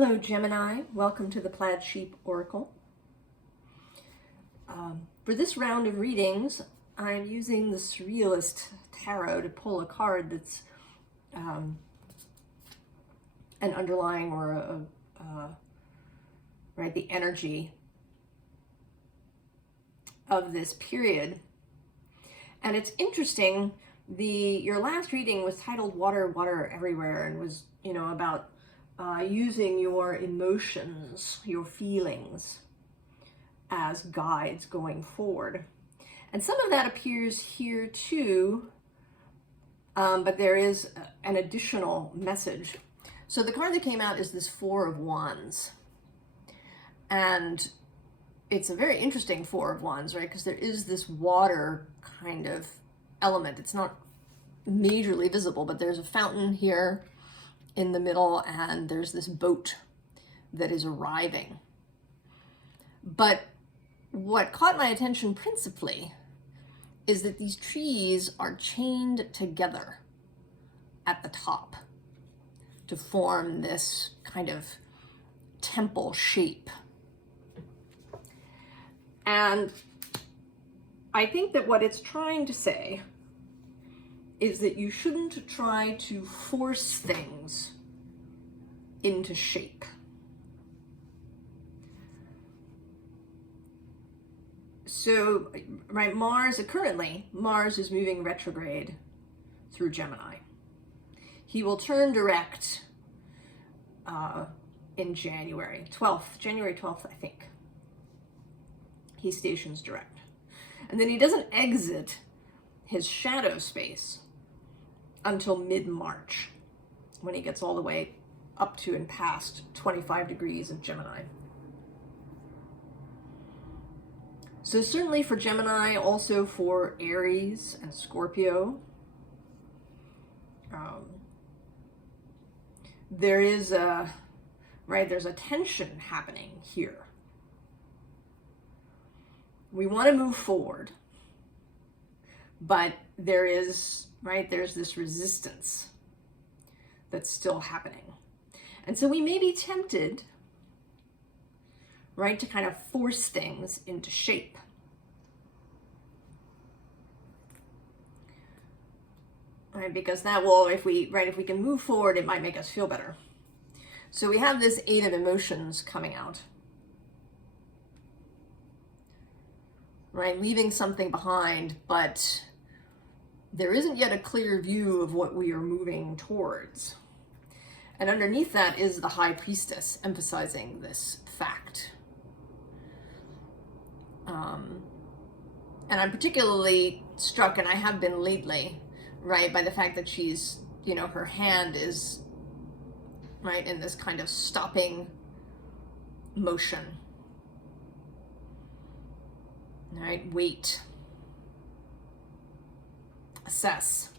Hello Gemini, welcome to the Plaid Sheep Oracle. For this round of readings, I'm using the Surrealist Tarot to pull a card that's an underlying or the energy of this period. And it's interesting, your last reading was titled Water, Water Everywhere, and was, about using your emotions, your feelings as guides going forward. And some of that appears here too, but there is an additional message. So the card that came out is this Four of Wands. And it's a very interesting Four of Wands, right? Because there is this water kind of element. It's not majorly visible, but there's a fountain here in the middle, and there's this boat that is arriving. But what caught my attention principally is that these trees are chained together at the top to form this kind of temple shape. And I think that what it's trying to say is that you shouldn't try to force things into shape. So, right, Mars is moving retrograde through Gemini. He will turn direct in January 12th, I think. He stations direct. And then he doesn't exit his shadow space until mid-March, when he gets all the way up to and past 25 degrees of Gemini. So certainly for Gemini, also for Aries and Scorpio, there's a tension happening here. We want to move forward, but there's this resistance that's still happening. And so we may be tempted, to kind of force things into shape. Right, because that will, if we can move forward, it might make us feel better. So we have this Eight of Emotions coming out. Right, leaving something behind, but there isn't yet a clear view of what we are moving towards. And underneath that is the High Priestess, emphasizing this fact. And I'm particularly struck, and I have been lately, by the fact that she's, her hand is, in this kind of stopping motion. Right, wait, assess.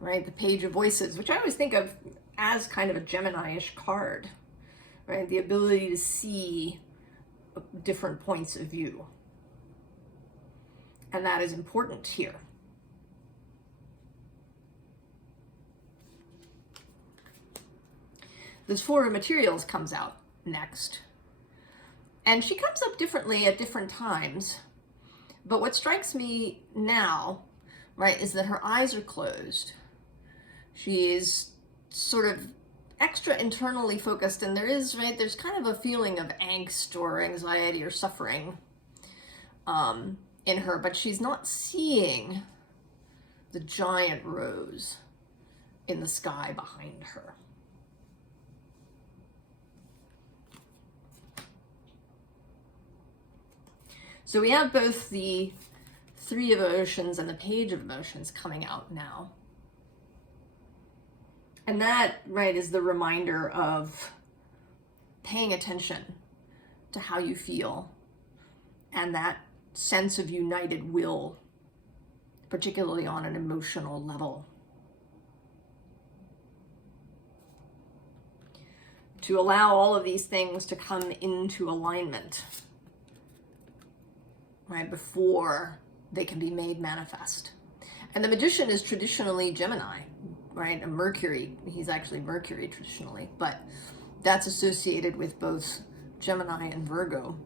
Right, the Page of Voices, which I always think of as kind of a Gemini-ish card, right? The ability to see different points of view. And that is important here. This Four of Materials comes out next. And she comes up differently at different times. But what strikes me now, is that her eyes are closed. She is sort of extra internally focused, and there's kind of a feeling of angst or anxiety or suffering in her, but she's not seeing the giant rose in the sky behind her. So we have both the Three of Emotions and the Page of Emotions coming out now. And that, is the reminder of paying attention to how you feel and that sense of united will, particularly on an emotional level. To allow all of these things to come into alignment, before they can be made manifest. And the Magician is traditionally Gemini, right? A Mercury. He's actually Mercury traditionally, but that's associated with both Gemini and Virgo.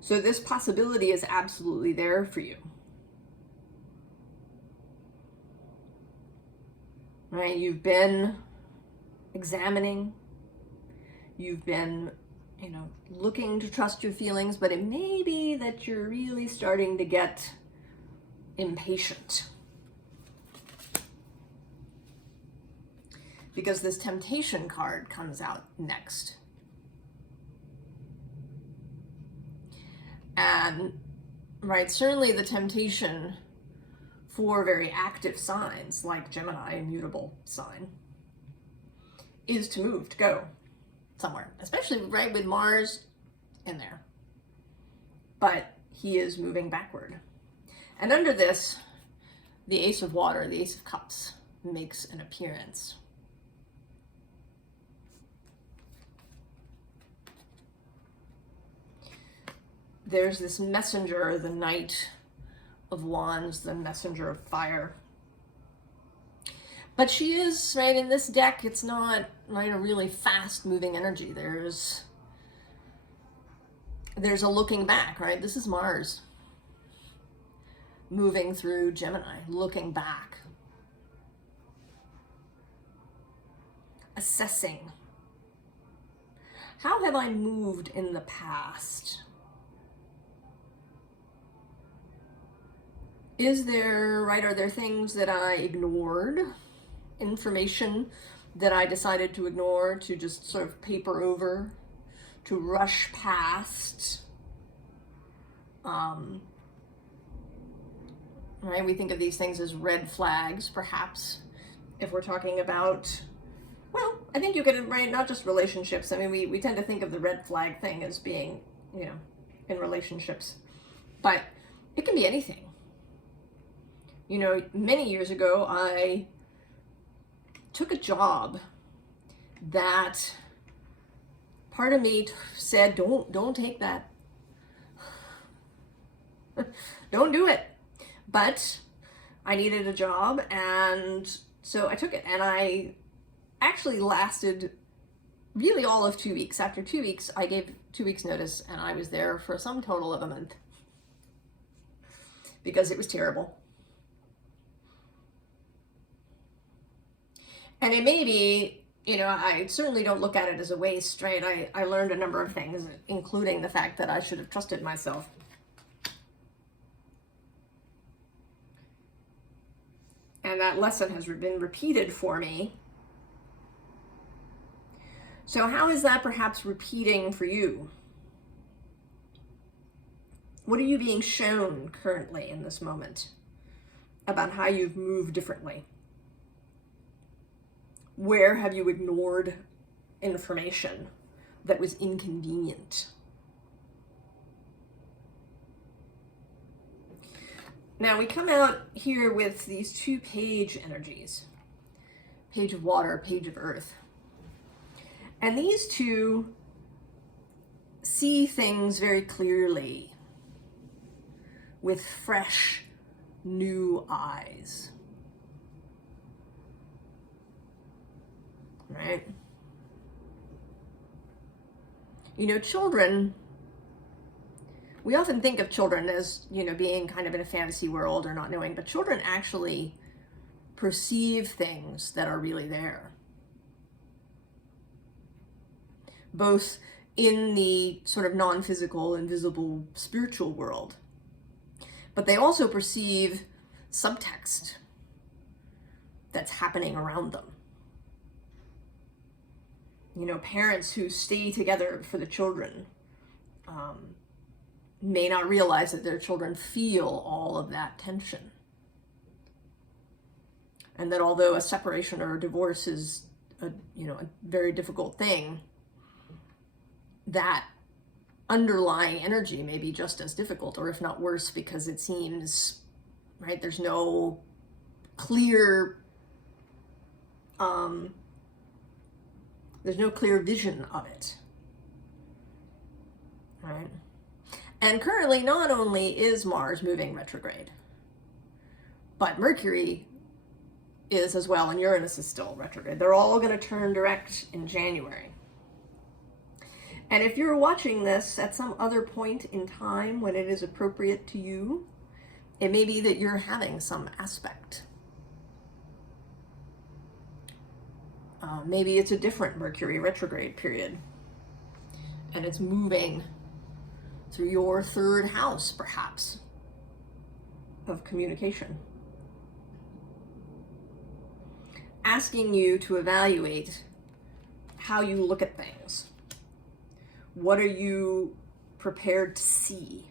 So this possibility is absolutely there for you. Right? You've been examining, you've been, looking to trust your feelings, but it may be that you're really starting to get impatient. Because this Temptation card comes out next. And, right, certainly the temptation for very active signs like Gemini, immutable sign, is to move, to go somewhere, especially right with Mars in there. But he is moving backward. And under this, the Ace of Water, the Ace of Cups, makes an appearance. There's this messenger, the Knight of Wands, the messenger of fire. But she is, right, in this deck, it's not, right, a really fast-moving energy. There's a looking back, right? This is Mars moving through Gemini, looking back. Assessing. How have I moved in the past? Is there, right, are there things that I ignored? Information that I decided to ignore, to just sort of paper over, to rush past? Right, we think of these things as red flags, perhaps, if we're talking about, well, I think you could, right, not just relationships. I mean, we tend to think of the red flag thing as being, in relationships, but it can be anything. Many years ago, I took a job that part of me said, don't take that. Don't do it. But I needed a job, and so I took it, and I actually lasted really all of 2 weeks. After 2 weeks, I gave 2 weeks notice, and I was there for some total of a month because it was terrible. And it may be, I certainly don't look at it as a waste, right? I learned a number of things, including the fact that I should have trusted myself. And that lesson has been repeated for me. So how is that perhaps repeating for you? What are you being shown currently in this moment about how you've moved differently? Where have you ignored information that was inconvenient? Now we come out here with these 2 page energies. Page of water, page of earth. And these two see things very clearly with fresh, new eyes. Right? Children, we often think of children as, being kind of in a fantasy world or not knowing, but children actually perceive things that are really there. Both in the sort of non-physical, invisible, spiritual world, but they also perceive subtext that's happening around them. Parents who stay together for the children may not realize that their children feel all of that tension. And that although a separation or a divorce is a very difficult thing, that underlying energy may be just as difficult, or if not worse, because it seems, right, there's no clear vision of it, right? And currently, not only is Mars moving retrograde, but Mercury is as well, and Uranus is still retrograde. They're all going to turn direct in January. And if you're watching this at some other point in time when it is appropriate to you, it may be that you're having some aspect. Maybe it's a different Mercury retrograde period, and it's moving through your third house, perhaps, of communication. Asking you to evaluate how you look at things. What are you prepared to see?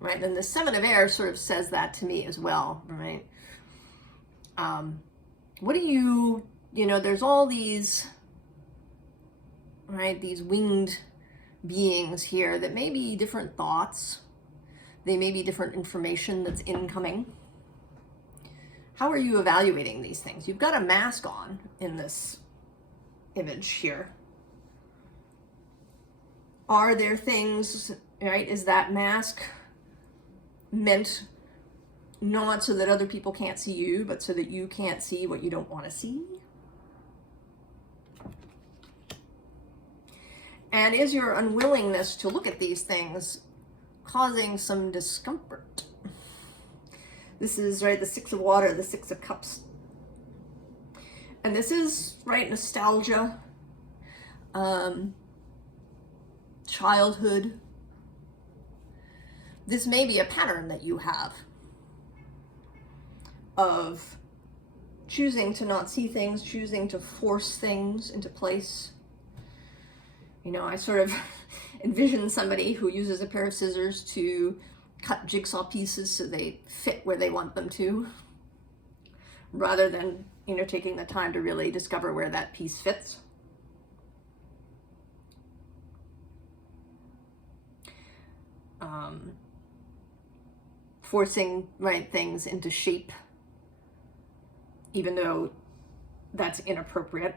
Right, and the Seven of Air sort of says that to me as well, right? What do you know, there's all these, right, these winged beings here that may be different thoughts. They may be different information that's incoming. How are you evaluating these things? You've got a mask on in this image here. Are there things, right, is that mask meant not so that other people can't see you, but so that you can't see what you don't want to see? And is your unwillingness to look at these things causing some discomfort? This is, right, the Six of Water, the Six of Cups. And this is, right, nostalgia, childhood. This may be a pattern that you have of choosing to not see things, choosing to force things into place. You know, I sort of envision somebody who uses a pair of scissors to cut jigsaw pieces so they fit where they want them to, rather than, you know, taking the time to really discover where that piece fits. Forcing, right, things into shape, even though that's inappropriate.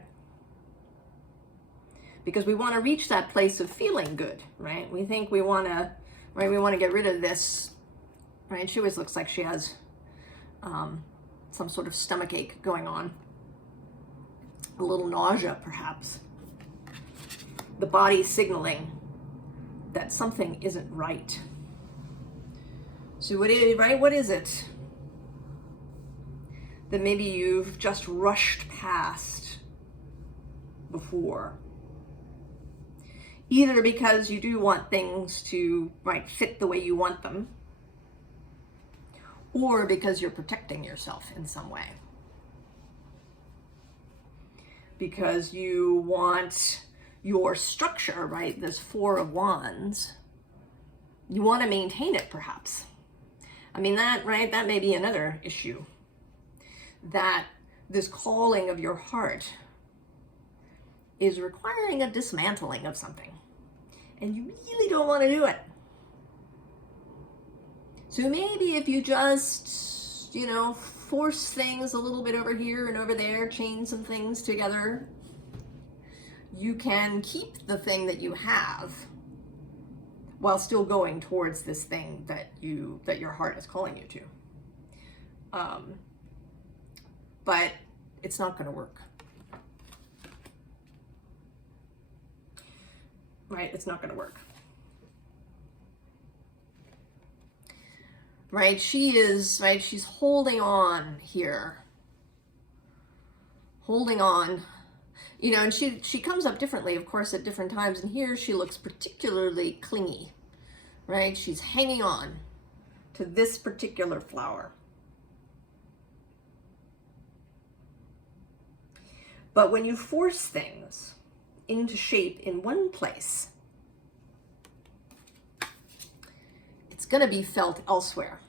Because we want to reach that place of feeling good, right? We think we want to, right, we want to get rid of this, right? She always looks like she has some sort of stomach ache going on. A little nausea, perhaps. The body signaling that something isn't right. So what is, right, what is it that maybe you've just rushed past before? Either because you do want things to, right, fit the way you want them, or because you're protecting yourself in some way. Because you want your structure, right, this Four of Wands, you want to maintain it, perhaps. I mean, that, right, that may be another issue. That this calling of your heart is requiring a dismantling of something. And you really don't want to do it. So maybe if you just, you know, force things a little bit over here and over there, chain some things together, you can keep the thing that you have while still going towards this thing that your heart is calling you to. But it's not going to work. Right? It's not going to work. Right? She is, right? She's holding on here. Holding on. You know, and she comes up differently, of course, at different times. And here she looks particularly clingy. Right? She's hanging on to this particular flower. But when you force things into shape in one place, it's going to be felt elsewhere.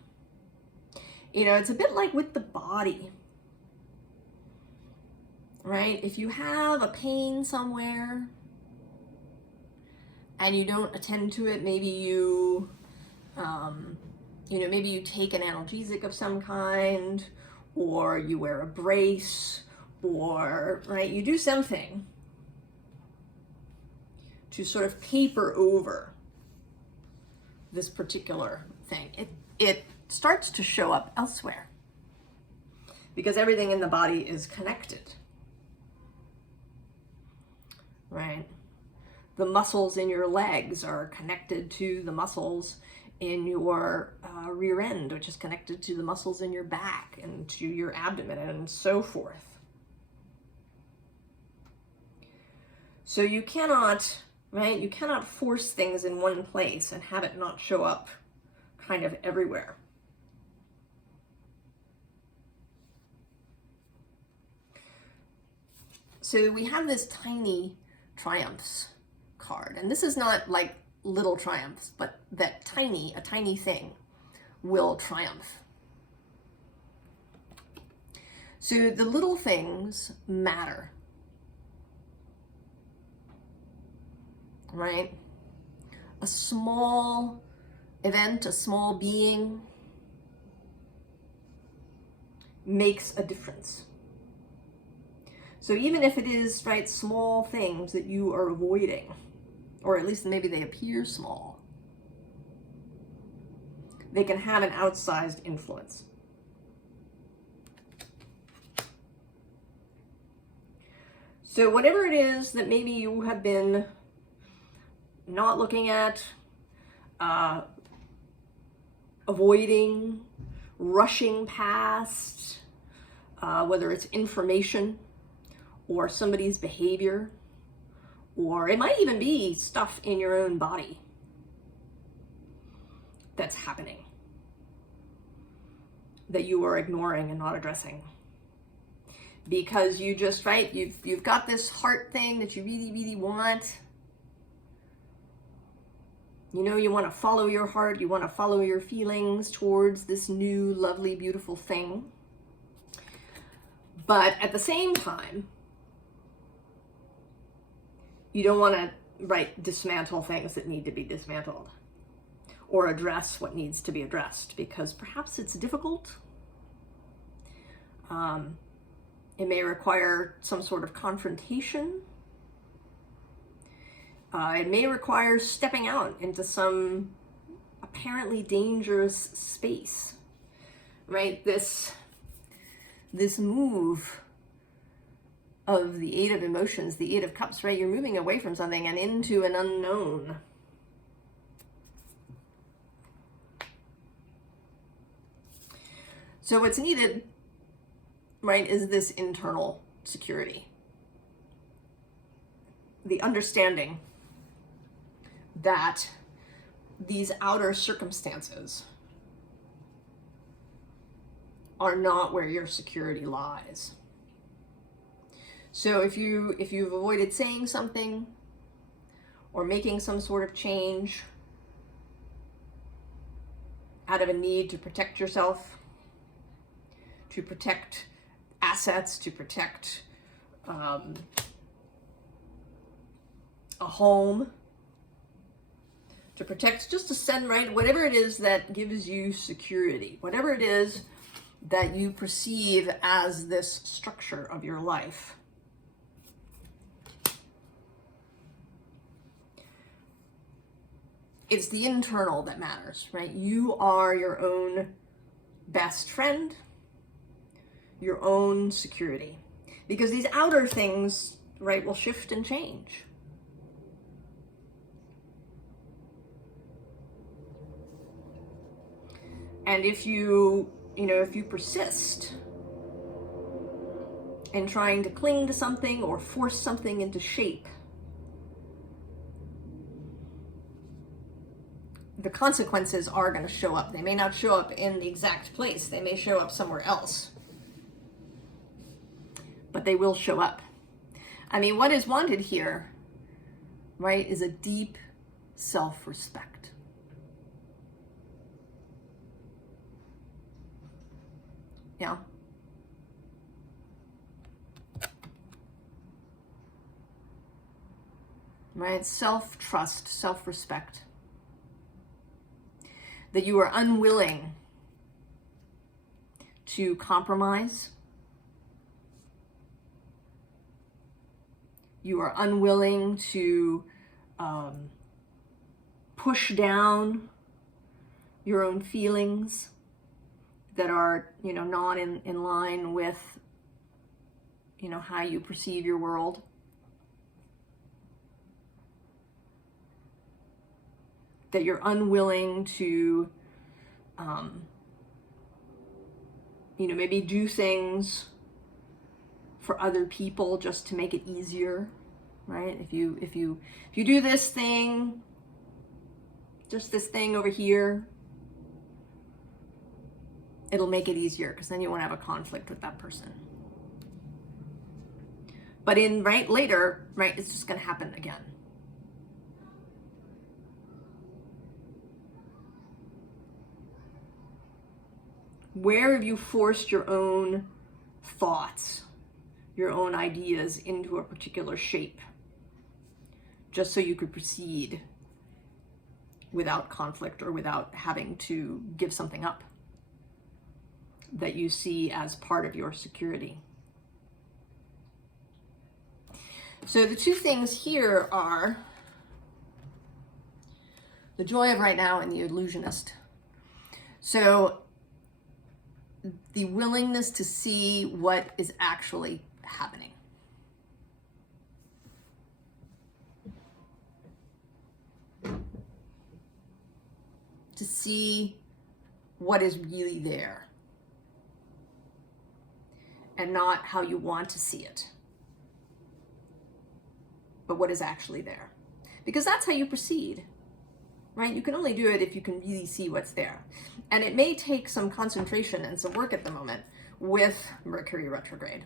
You know, it's a bit like with the body, right? If you have a pain somewhere and you don't attend to it, maybe you, maybe you take an analgesic of some kind, or you wear a brace, or, right, you do something to sort of paper over this particular thing. It starts to show up elsewhere because everything in the body is connected, right? The muscles in your legs are connected to the muscles in your rear end, which is connected to the muscles in your back and to your abdomen and so forth. So you cannot, right? You cannot force things in one place and have it not show up kind of everywhere. So we have this tiny triumphs card, and this is not like little triumphs, but that a tiny thing will triumph. So the little things matter, right? A small event, a small being makes a difference. So even if it is, right, small things that you are avoiding, or at least maybe they appear small, they can have an outsized influence. So whatever it is that maybe you have been not looking at, avoiding, rushing past, whether it's information or somebody's behavior, or it might even be stuff in your own body that's happening that you are ignoring and not addressing. Because you just, right, you've got this heart thing that you really, really want. You know, you want to follow your heart, you want to follow your feelings towards this new, lovely, beautiful thing. But at the same time, you don't want to, right, dismantle things that need to be dismantled or address what needs to be addressed because perhaps it's difficult. It may require some sort of confrontation. It may require stepping out into some apparently dangerous space, right? This move of the Eight of Emotions, the Eight of Cups, right? You're moving away from something and into an unknown. So what's needed, right, is this internal security. The understanding that these outer circumstances are not where your security lies. So if you've avoided saying something or making some sort of change out of a need to protect yourself, to protect assets, to protect a home, to protect, just to send, right, whatever it is that gives you security, whatever it is that you perceive as this structure of your life. It's the internal that matters, right? You are your own best friend, your own security. Because these outer things, right, will shift and change. And if you persist in trying to cling to something or force something into shape, the consequences are going to show up. They may not show up in the exact place. They may show up somewhere else. But they will show up. I mean, what is wanted here, right, is a deep self-respect. Yeah. Right? Self-trust, self-respect. That you are unwilling to compromise. You are unwilling to push down your own feelings that are, you know, not in line with, you know, how you perceive your world. That you're unwilling to, you know, maybe do things for other people just to make it easier, right? If you do this thing, just this thing over here, it'll make it easier because then you won't have a conflict with that person. But later, it's just going to happen again. Where have you forced your own thoughts, your own ideas into a particular shape, just so you could proceed without conflict or without having to give something up that you see as part of your security? So the two things here are the joy of right now and the illusionist. So the willingness to see what is actually happening. To see what is really there and not how you want to see it, but what is actually there. Because that's how you proceed, right? You can only do it if you can really see what's there. And it may take some concentration and some work at the moment with Mercury retrograde,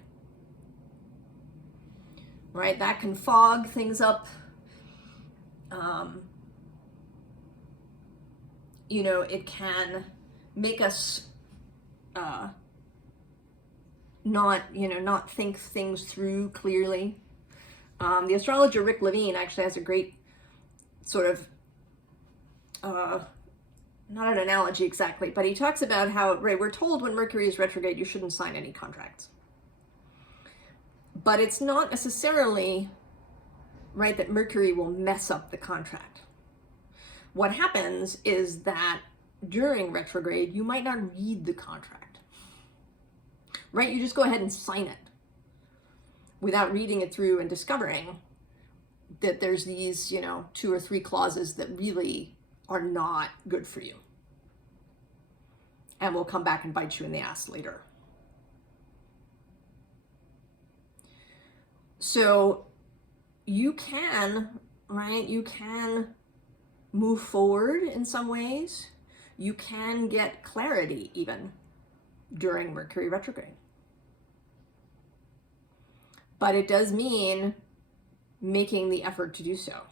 right? That can fog things up. You know, it can make us not think things through clearly. The astrologer Rick Levine actually has a great sort of, not an analogy exactly, but he talks about how, right, we're told when Mercury is retrograde, you shouldn't sign any contracts. But it's not necessarily, right, that Mercury will mess up the contract. What happens is that during retrograde, you might not read the contract, right? You just go ahead and sign it without reading it through and discovering that there's these, 2 or 3 clauses that really are not good for you and will come back and bite you in the ass later. So you can, right? You can move forward in some ways. You can get clarity even during Mercury retrograde. But it does mean making the effort to do so.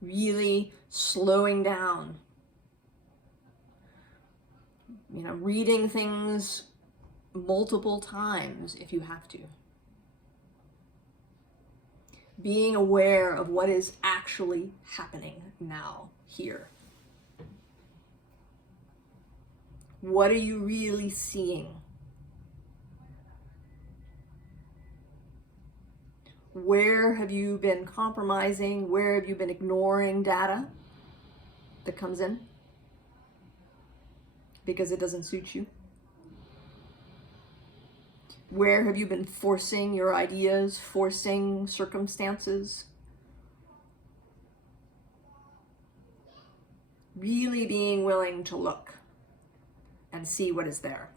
Really slowing down. Reading things multiple times if you have to. Being aware of what is actually happening now, here. What are you really seeing? Where have you been compromising? Where have you been ignoring data that comes in because it doesn't suit you? Where have you been forcing your ideas, forcing circumstances? Really being willing to look and see what is there.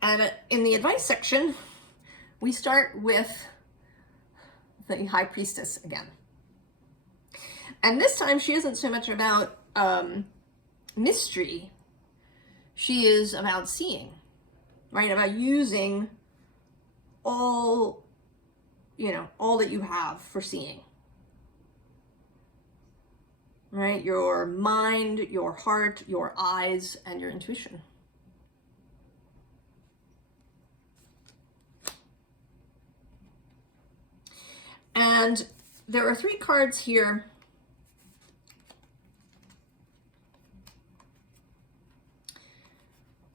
And in the advice section, we start with the High Priestess again. And this time she isn't so much about mystery. She is about seeing. Right, about using all that you have for seeing. Right, your mind, your heart, your eyes, and your intuition. And there are 3 cards here.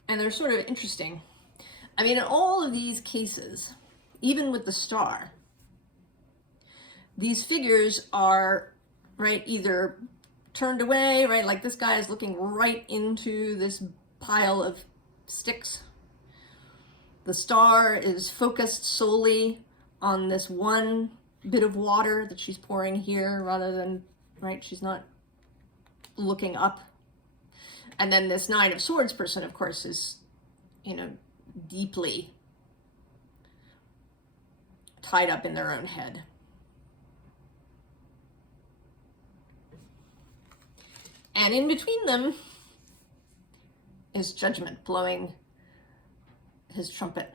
And they're sort of interesting. In all of these cases, even with the star, these figures are, right, either turned away, right, like this guy is looking right into this pile of sticks. The star is focused solely on this one bit of water that she's pouring here rather than, right, she's not looking up. And then this Nine of Swords person, of course, is, you know, deeply tied up in their own head. And in between them is Judgment blowing his trumpet.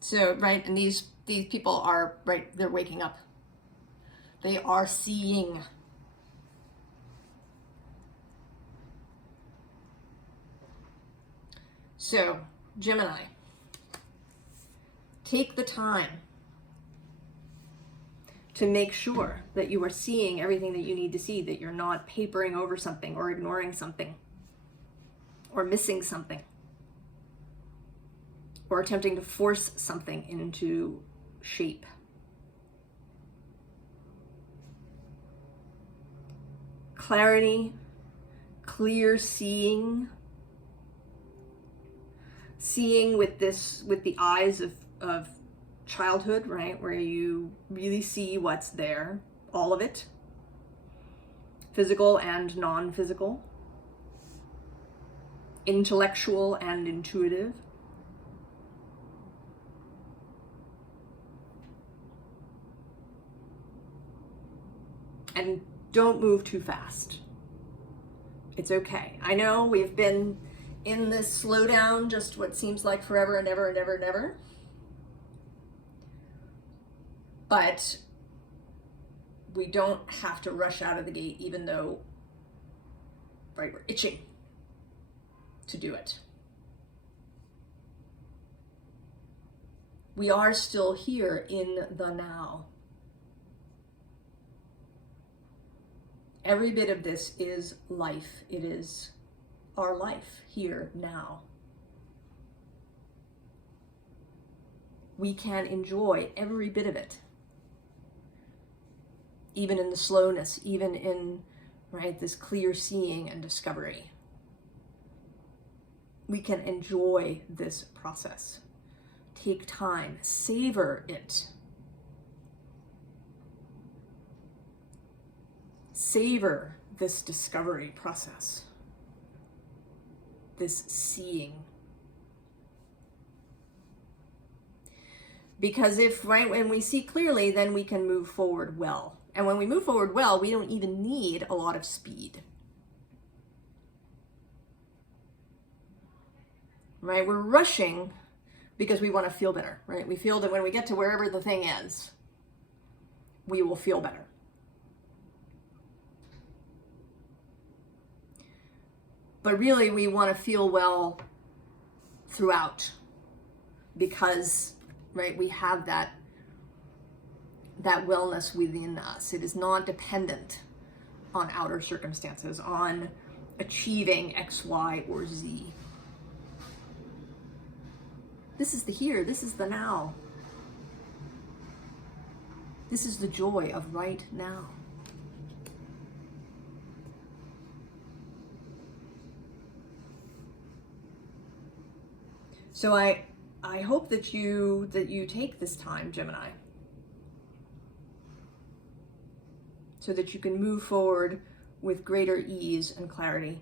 So, right, and these people are, right, they're waking up. They are seeing. So, Gemini, take the time to make sure that you are seeing everything that you need to see, that you're not papering over something or ignoring something or missing something or attempting to force something into shape. Clarity, clear seeing, seeing with the eyes of childhood, right, where you really see what's there, all of it, physical and non-physical, intellectual and intuitive. And don't move too fast. It's okay. I know we've been in this slowdown just what seems like forever and ever and ever and ever. But we don't have to rush out of the gate, even though, right, we're itching to do it. We are still here in the now. Every bit of this is life. It is our life here now. We can enjoy every bit of it. Even in the slowness, even in, right, this clear seeing and discovery. We can enjoy this process. Take time, savor it. Savor this discovery process, this seeing. Because if, right, when we see clearly, then we can move forward well. And when we move forward well, we don't even need a lot of speed. Right? We're rushing because we want to feel better, right? We feel that when we get to wherever the thing is, we will feel better. But really, we want to feel well throughout because, right, we have that wellness within us. It is not dependent on outer circumstances, on achieving X, Y, or Z. This is the here, this is the now. This is the joy of right now. So I hope that you take this time, Gemini, so that you can move forward with greater ease and clarity.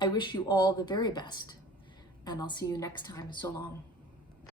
I wish you all the very best, and I'll see you next time. So long.